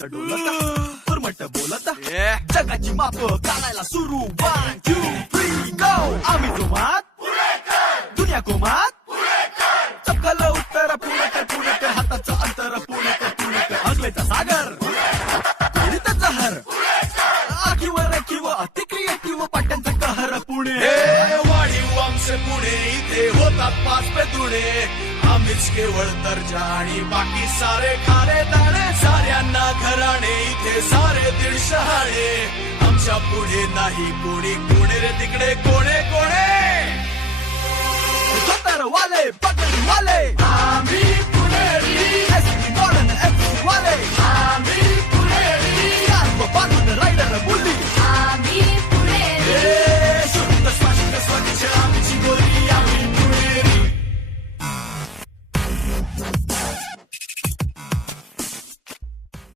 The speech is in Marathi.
डोलत उर्मट बोलत जगाची माप काढायला सुरू 1 2 3 गो आम्ही जोमात दुनिया कोमात चपकल उत्तर पुणेकर हाताचं अंतर पुणेकर हसलेचा सागर पीडित जहर आखीवर किंवा अति क्रिएटिव्ह पाट्यांचा कहर पुणे वाढीव आमचे पुणे इथे होतात 5 पे दुणे आम्हीच केवळ दर्जा आणि बाकी सारे खारे दाणे साऱ्यांना घराणे इथे सारे दीड शहाणे आमच्या पुढे नाही कोणी कोणे रे तिकडे कोणे सत्तर वाले पकड वाले आम्ही पुणेरी वाले आम्ही